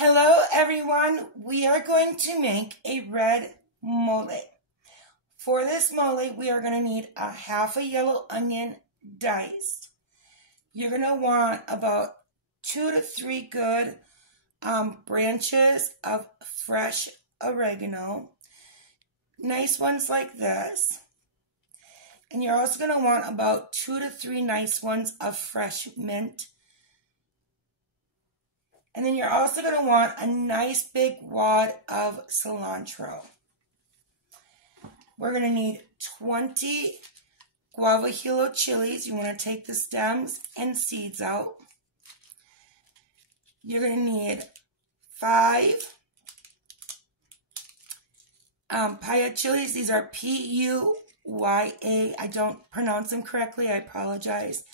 Hello everyone, we are going to make a red mole. For this mole, we are going to need a half a yellow onion diced. You're going to want about 2 to 3 good branches of fresh oregano. Nice ones like this. And you're also going to want about 2 to 3 nice ones of fresh mint. And then you're also going to want a nice big wad of cilantro. We're going to need 20 guajillo chiles. You want to take the stems and seeds out. You're going to need 5 puya chiles. These are P-U-Y-A. I don't pronounce them correctly. I apologize.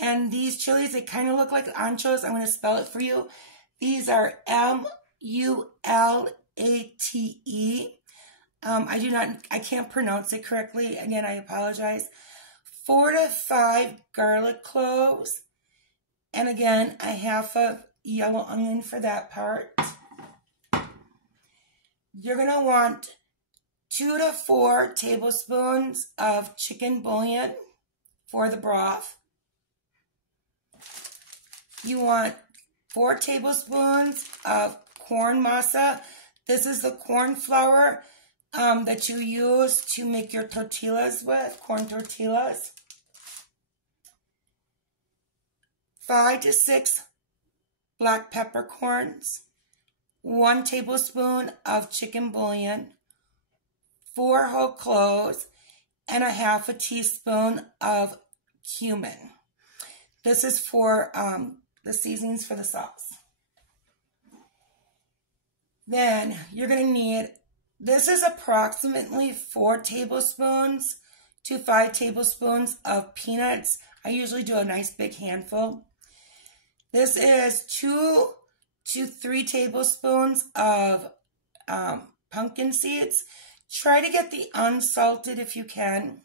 And these chilies, they kind of look like anchos. I'm going to spell it for you. These are M-U-L-A-T-E. I can't pronounce it correctly. Again, I apologize. 4 to 5 garlic cloves. And again, a half a yellow onion for that part. You're going to want 2 to 4 tablespoons of chicken bouillon for the broth. You want 4 tablespoons of corn masa. This is the corn flour that you use to make your tortillas with, corn tortillas. 5 to 6 black peppercorns. 1 tablespoon of chicken bouillon. 4 whole cloves. And a half a teaspoon of cumin. This is for the seasonings for the sauce. Then you're going to need, this is approximately 4 tablespoons to 5 tablespoons of peanuts. I usually do a nice big handful. This is 2 to 3 tablespoons of pumpkin seeds. Try to get the unsalted if you can.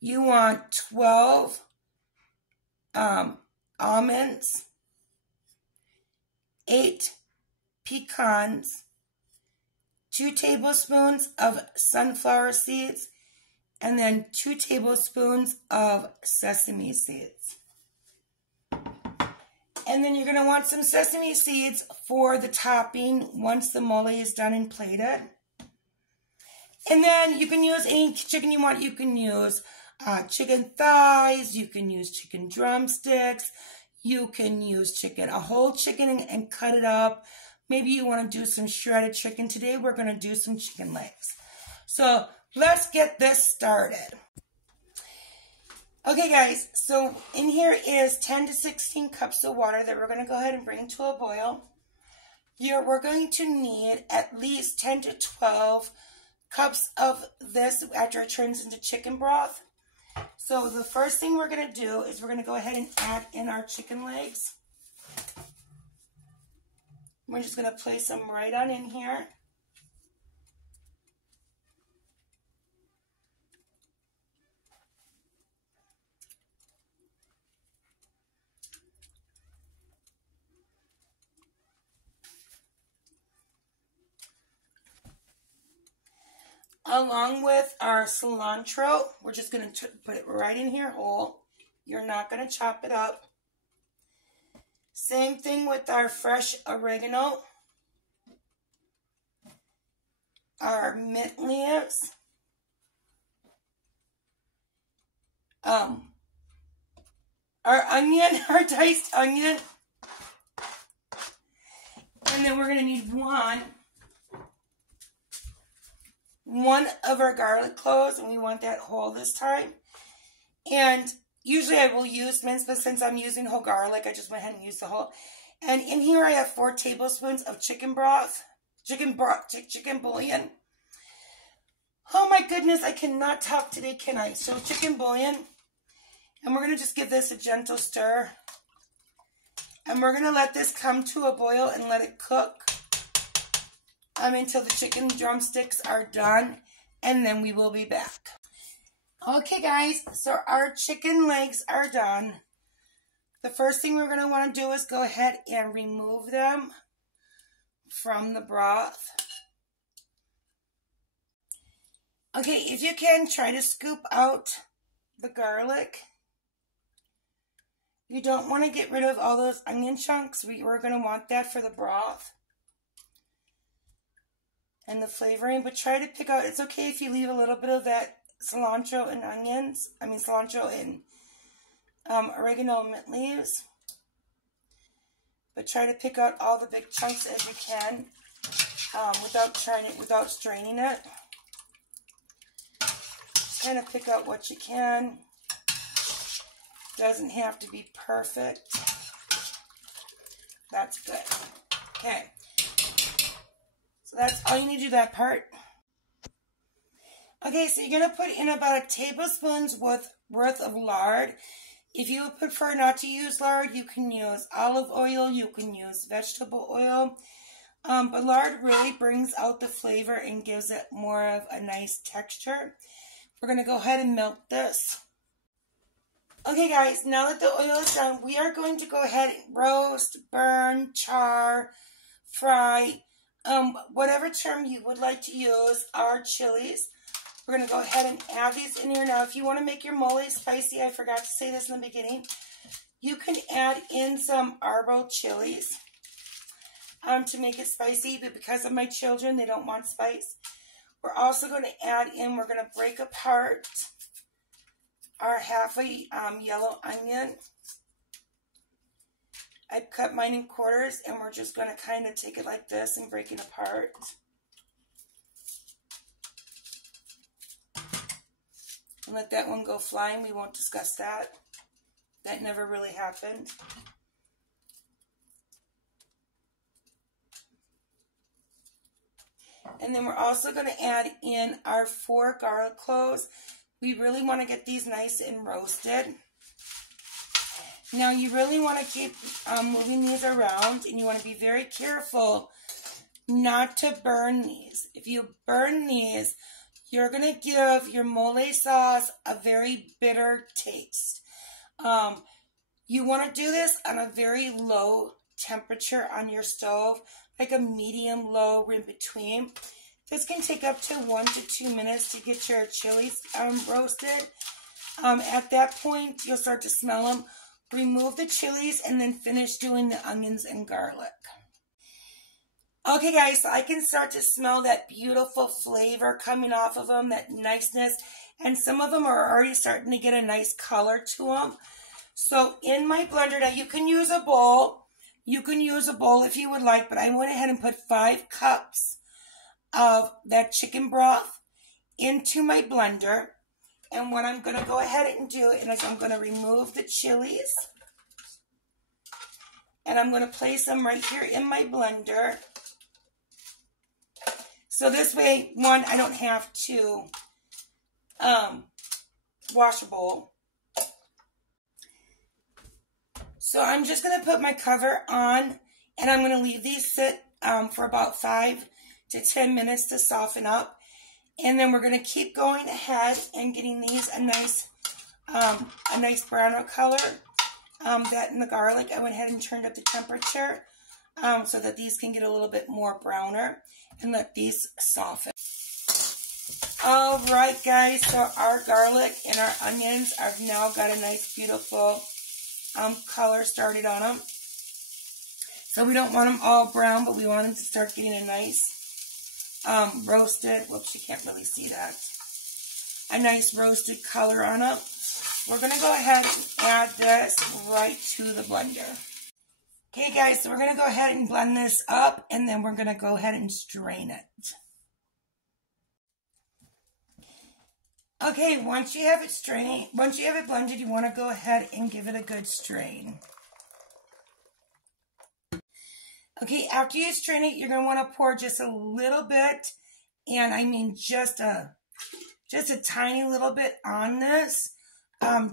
You want 12 almonds, 8 pecans, 2 tablespoons of sunflower seeds, and then 2 tablespoons of sesame seeds. And then you're going to want some sesame seeds for the topping once the mole is done and plated. And then you can use any chicken you want. You can use chicken thighs, you can use chicken drumsticks, you can use a whole chicken and cut it up. Maybe you want to do some shredded chicken. Today we're going to do some chicken legs. So let's get this started. Okay guys, so in here is 10 to 16 cups of water that we're going to go ahead and bring to a boil. We're going to need at least 10 to 12 cups of this after it turns into chicken broth. So the first thing we're going to do is we're going to go ahead and add in our chicken legs. We're just going to place them right on in here. Along with our cilantro, we're just going to put it right in here whole. You're not going to chop it up. Same thing with our fresh oregano. Our mint leaves. Our onion, our diced onion. And then we're going to need one of our garlic cloves, and we want that whole this time. And usually I will use minced, but since I'm using whole garlic, I just went ahead and used the whole. And in here I have 4 tablespoons of chicken bouillon. Oh my goodness, I cannot talk today, can I? So chicken bouillon. And we're going to just give this a gentle stir. And we're going to let this come to a boil and let it cook until the chicken drumsticks are done, and then we will be back. Okay guys, so our chicken legs are done. The first thing we're going to want to do is go ahead and remove them from the broth. Okay, if you can, try to scoop out the garlic. You don't want to get rid of all those onion chunks. We're going to want that for the broth and the flavoring, but try to pick out, it's okay if you leave a little bit of that cilantro and cilantro and oregano and mint leaves, but try to pick out all the big chunks as you can without straining it. Just kind of pick out what you can. Doesn't have to be perfect. That's good. Okay. So that's all you need to do that part. Okay, so you're going to put in about a tablespoon's worth of lard. If you would prefer not to use lard, you can use olive oil, you can use vegetable oil. But lard really brings out the flavor and gives it more of a nice texture. We're going to go ahead and melt this. Okay guys, now that the oil is done, we are going to go ahead and roast, burn, char, fry, whatever term you would like to use, our chilies. We're going to go ahead and add these in here. Now, if you want to make your mole spicy, I forgot to say this in the beginning, you can add in some arbol chilies to make it spicy, but because of my children, they don't want spice. We're also going to add in, we're going to break apart our half a yellow onion. I've cut mine in quarters, and we're just going to kind of take it like this and break it apart. And let that one go flying. We won't discuss that. That never really happened. And then we're also going to add in our 4 garlic cloves. We really want to get these nice and roasted. Now you really want to keep moving these around, and you want to be very careful not to burn these. If you burn these, you're going to give your mole sauce a very bitter taste. You want to do this on a very low temperature on your stove, like a medium low or in between. This can take up to 1 to 2 minutes to get your chilies roasted. At that point, you'll start to smell them. Remove the chilies and then finish doing the onions and garlic. Okay guys, so I can start to smell that beautiful flavor coming off of them, that niceness, and some of them are already starting to get a nice color to them. So in my blender, now you can use a bowl. You can use a bowl if you would like, but I went ahead and put 5 cups of that chicken broth into my blender. And what I'm going to go ahead and do is I'm going to remove the chilies. And I'm going to place them right here in my blender. So this way, one, I don't have to wash a bowl. So I'm just going to put my cover on, and I'm going to leave these sit for about 5 to 10 minutes to soften up. And then we're going to keep going ahead and getting these a nice brown color. That and the garlic, I went ahead and turned up the temperature so that these can get a little bit more browner, and let these soften. All right, guys, so our garlic and our onions have now got a nice, beautiful color started on them. So we don't want them all brown, but we want them to start getting a nice roasted, whoops, you can't really see that, a nice roasted color on them. We're going to go ahead and add this right to the blender. Okay, guys, so we're going to go ahead and blend this up, and then we're going to go ahead and strain it. Okay, once you have it strained, once you have it blended, you want to go ahead and give it a good strain. Okay, after you strain it, you're going to want to pour just a little bit, and I mean just a tiny little bit on this,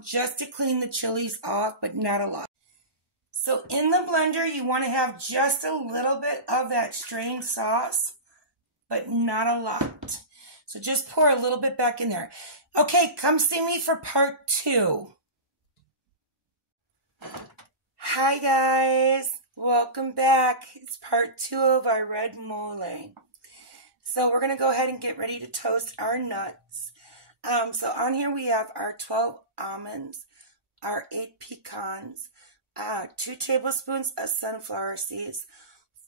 just to clean the chilies off, but not a lot. So in the blender, you want to have just a little bit of that strained sauce, but not a lot. So just pour a little bit back in there. Okay, come see me for part 2. Hi guys, welcome back. It's part 2 of our red mole. So we're going to go ahead and get ready to toast our nuts. So on here we have our 12 almonds, our 8 pecans, 2 tablespoons of sunflower seeds,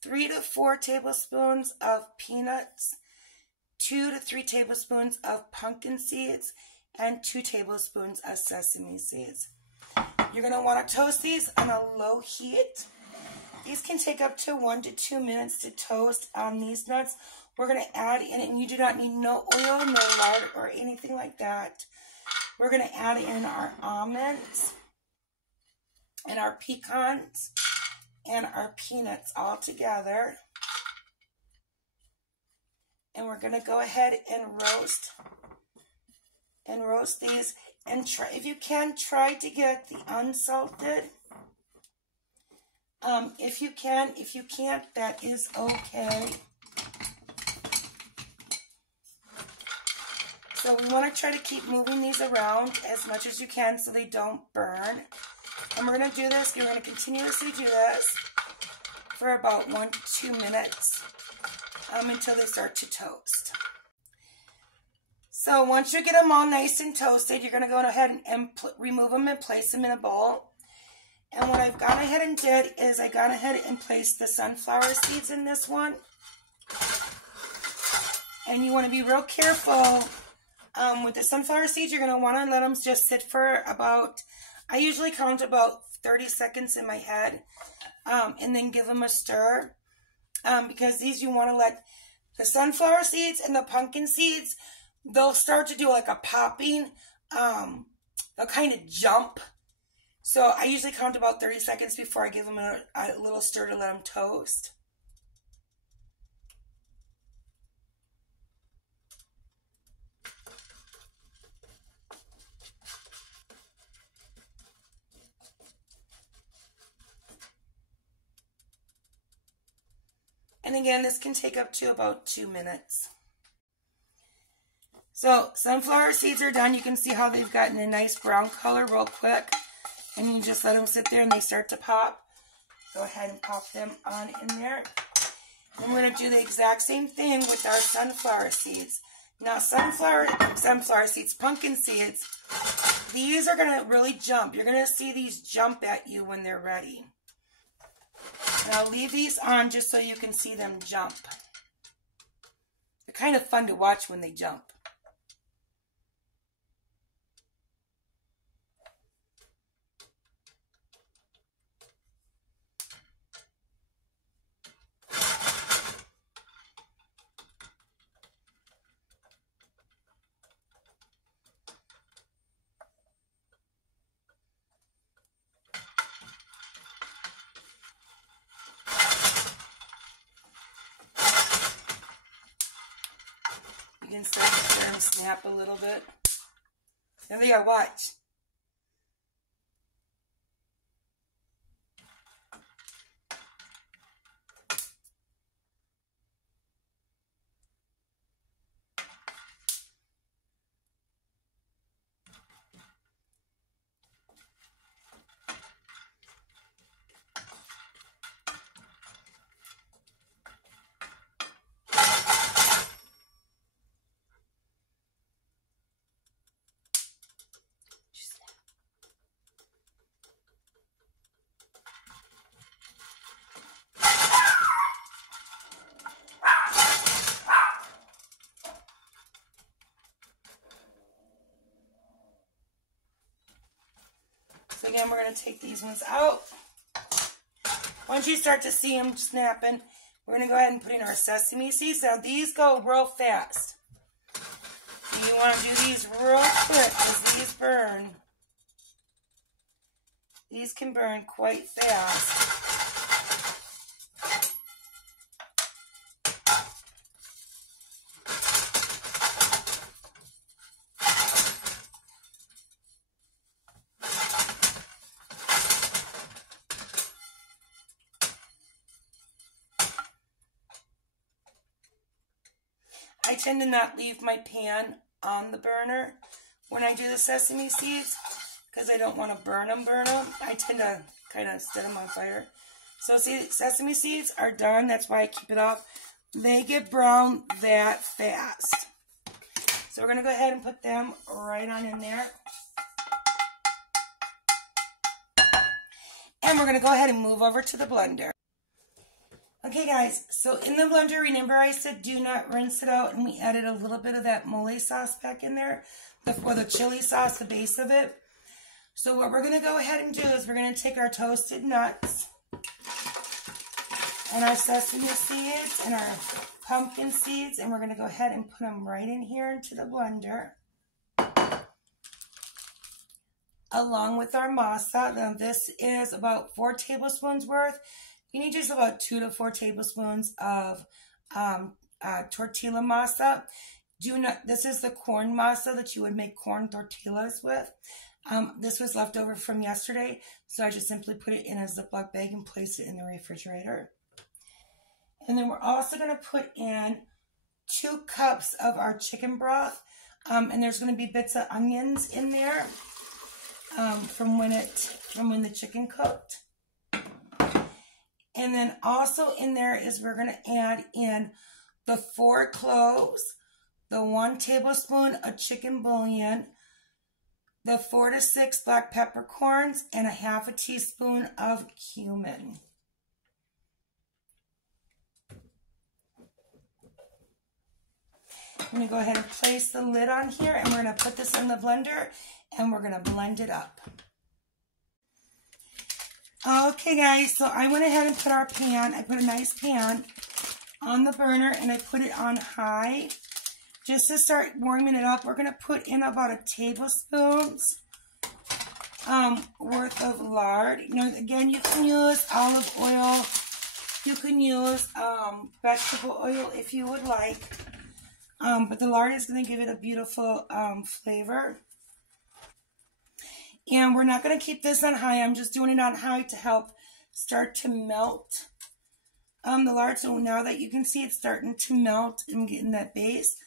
3 to 4 tablespoons of peanuts, 2 to 3 tablespoons of pumpkin seeds, and 2 tablespoons of sesame seeds. You're going to want to toast these on a low heat. These can take up to 1 to 2 minutes to toast on these nuts. We're going to add in, and you do not need no oil, no lard, or anything like that. We're going to add in our almonds and our pecans and our peanuts all together. And we're going to go ahead and roast these. And try, if you can, try to get the unsalted. If you can, if you can't, that is okay. So we want to try to keep moving these around as much as you can so they don't burn. And we're going to do this, you're going to continuously do this for about 1 to 2 minutes until they start to toast. So once you get them all nice and toasted, you're going to go ahead and remove them and place them in a bowl. And what I've gone ahead and did is I gone ahead and placed the sunflower seeds in this one. And you want to be real careful with the sunflower seeds. You're going to want to let them just sit for about, I usually count about 30 seconds in my head, and then give them a stir. Because these, you want to let the sunflower seeds and the pumpkin seeds, they'll start to do like a popping, they'll kind of jump. So I usually count about 30 seconds before I give them a little stir to let them toast. And again, this can take up to about 2 minutes. So sunflower seeds are done. You can see how they've gotten a nice brown color real quick. And you just let them sit there and they start to pop. Go ahead and pop them on in there. And we're going to do the exact same thing with our sunflower seeds. Now sunflower seeds, pumpkin seeds, these are going to really jump. You're going to see these jump at you when they're ready. And I'll leave these on just so you can see them jump. They're kind of fun to watch when they jump. You can start to hear them snap a little bit. There they are, watch. So again, we're going to take these ones out. Once you start to see them snapping, we're going to go ahead and put in our sesame seeds. Now these go real fast. So you want to do these real quick because these burn. These can burn quite fast. I tend to not leave my pan on the burner when I do the sesame seeds because I don't want to burn them. I tend to kind of set them on fire. So see, sesame seeds are done. That's why I keep it up. They get brown that fast. So we're going to go ahead and put them right on in there. And we're going to go ahead and move over to the blender. Okay guys, so in the blender, remember I said do not rinse it out, and we added a little bit of that mole sauce back in there, for the chili sauce, the base of it. So what we're going to go ahead and do is we're going to take our toasted nuts and our sesame seeds and our pumpkin seeds, and we're going to go ahead and put them right in here into the blender, along with our masa. Now this is about 4 tablespoons worth. You need just about 2 to 4 tablespoons of tortilla masa. This is the corn masa that you would make corn tortillas with. This was left over from yesterday, so I just simply put it in a Ziploc bag and place it in the refrigerator. And then we're also going to put in 2 cups of our chicken broth, and there's going to be bits of onions in there from when the chicken cooked. And then also in there is we're going to add in the 4 cloves, the 1 tablespoon of chicken bouillon, the 4 to 6 black peppercorns, and a half a teaspoon of cumin. I'm going to go ahead and place the lid on here, and we're going to put this in the blender, and we're going to blend it up. Okay guys, so I went ahead and put our pan, I put a nice pan on the burner, and I put it on high. Just to start warming it up, we're going to put in about a tablespoon's worth of lard. You know, again, you can use olive oil, you can use vegetable oil if you would like, but the lard is going to give it a beautiful flavor. And we're not going to keep this on high. I'm just doing it on high to help start to melt the lard. So now that you can see it's starting to melt and get in that base,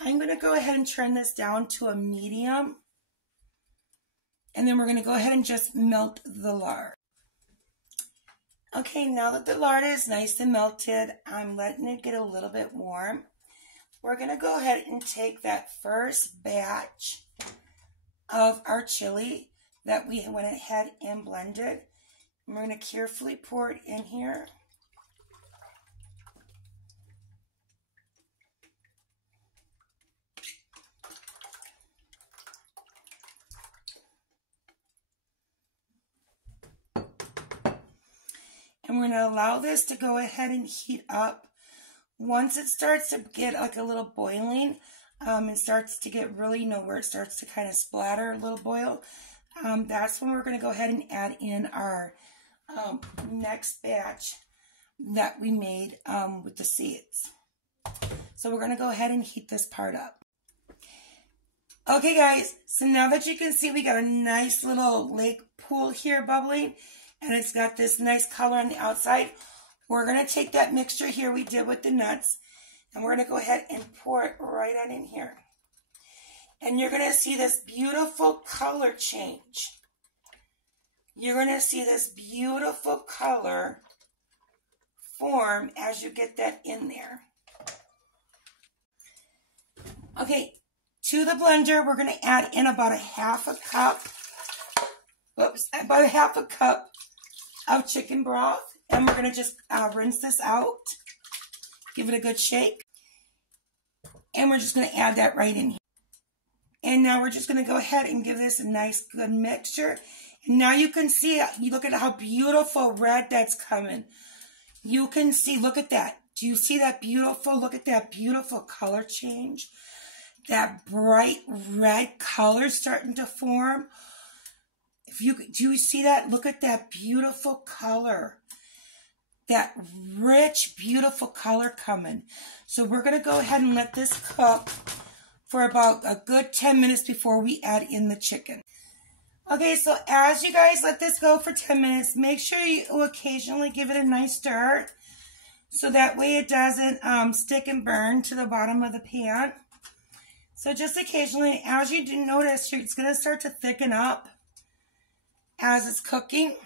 I'm going to go ahead and turn this down to a medium. And then we're going to go ahead and just melt the lard. Okay, now that the lard is nice and melted, I'm letting it get a little bit warm. We're going to go ahead and take that first batch of our chili that we went ahead and blended. And we're going to carefully pour it in here. And we're going to allow this to go ahead and heat up. Once it starts to get like a little boiling, it starts to get really, where it starts to kind of splatter, a little boil, that's when we're going to go ahead and add in our next batch that we made with the seeds. So we're going to go ahead and heat this part up. Okay guys, so now that you can see we got a nice little lake pool here bubbling, and it's got this nice color on the outside, we're going to take that mixture here we did with the nuts, and we're going to go ahead and pour it right on in here. And you're going to see this beautiful color change. You're going to see this beautiful color form as you get that in there. Okay, to the blender, we're going to add in about a half a cup of chicken broth. And we're going to just rinse this out. Give it a good shake. And we're just going to add that right in here. And now we're just going to go ahead and give this a nice good mixture. And now you can see, you look at how beautiful red that's coming. You can see, look at that. Do you see that beautiful, look at that beautiful color change? That bright red color starting to form. Do you see that? Look at that beautiful color. That rich, beautiful color coming. So we're going to go ahead and let this cook for about a good 10 minutes before we add in the chicken. Okay, so as you guys let this go for 10 minutes, make sure you occasionally give it a nice stir so that way it doesn't stick and burn to the bottom of the pan. So just occasionally, as you do notice, it's going to start to thicken up as it's cooking.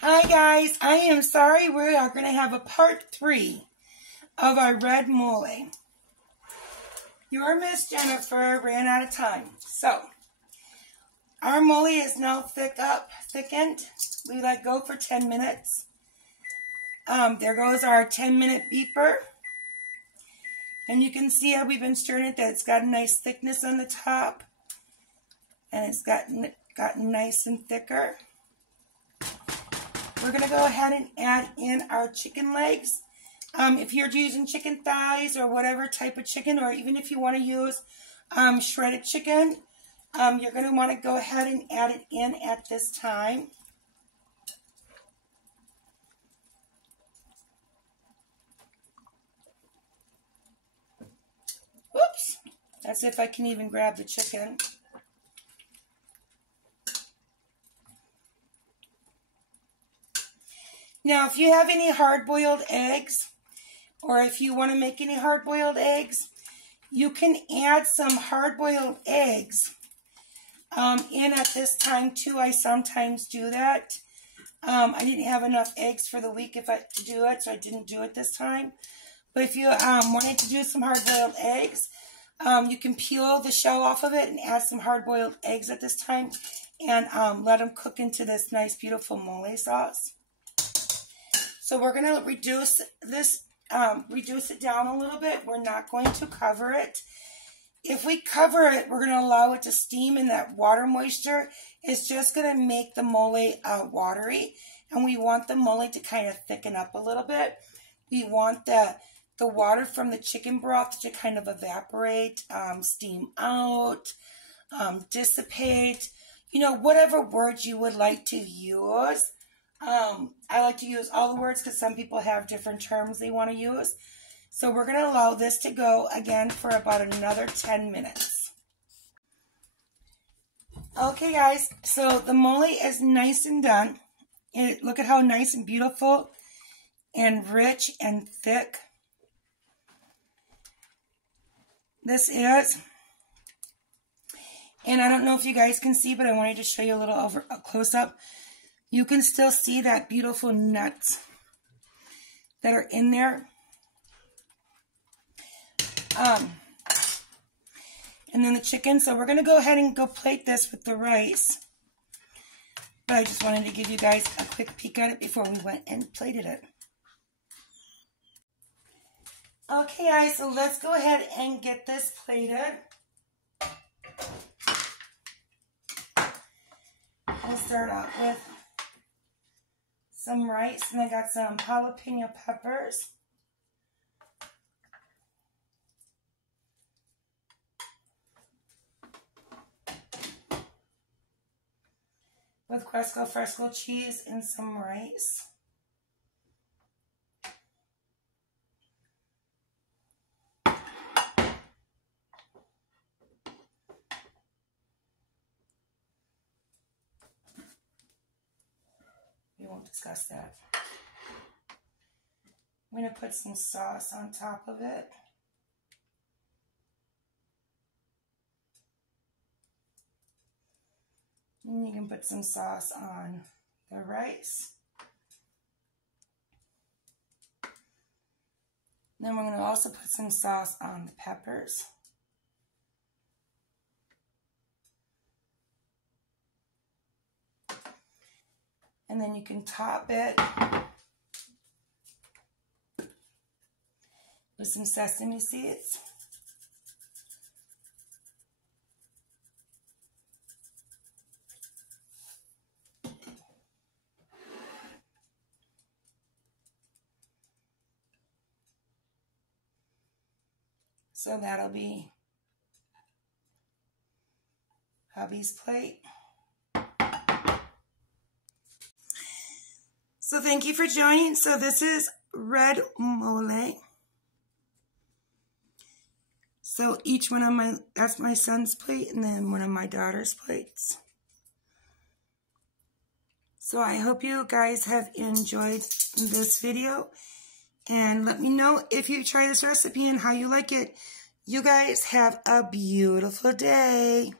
Hi guys, I am sorry we are going to have a part 3 of our red mole. Your Miss Jennifer ran out of time. So, our mole is now thickened. We let go for 10 minutes. There goes our 10-minute beeper. And you can see how we've been stirring it, that it's got a nice thickness on the top. And it's gotten nice and thicker. We're going to go ahead and add in our chicken legs. If you're using chicken thighs or whatever type of chicken, or even if you want to use shredded chicken, you're going to want to go ahead and add it in at this time. Whoops! That's if I can even grab the chicken. Now, if you have any hard-boiled eggs, or if you want to make any hard-boiled eggs, you can add some hard-boiled eggs in at this time too. I sometimes do that. I didn't have enough eggs for the week to do it, so I didn't do it this time. But if you wanted to do some hard-boiled eggs, you can peel the shell off of it and add some hard-boiled eggs at this time, and let them cook into this nice, beautiful mole sauce. So we're going to reduce it down a little bit. We're not going to cover it. If we cover it, we're going to allow it to steam, and that water moisture is just going to make the mole watery. And we want the mole to kind of thicken up a little bit. We want the water from the chicken broth to kind of evaporate, steam out, dissipate. You know, whatever words you would like to use. I like to use all the words because some people have different terms they want to use. So we're going to allow this to go again for about another 10 minutes. Okay guys, so the mole is nice and done. Look at how nice and beautiful and rich and thick this is. And I don't know if you guys can see, but I wanted to show you a little close up. You can still see that beautiful nuts that are in there. And then the chicken. So we're going to go ahead and go plate this with the rice. But I just wanted to give you guys a quick peek at it before we went and plated it. Okay guys, so let's go ahead and get this plated. We'll start out with some rice, and I got some jalapeno peppers. With fresco cheese and some rice. We won't discuss that. I'm going to put some sauce on top of it. And you can put some sauce on the rice. Then we're going to also put some sauce on the peppers. And then you can top it with some sesame seeds. So that'll be hubby's plate. So thank you for joining. So this is red mole. So each one of that's my son's plate, and then one of my daughter's plates. So I hope you guys have enjoyed this video. And let me know if you try this recipe and how you like it. You guys have a beautiful day.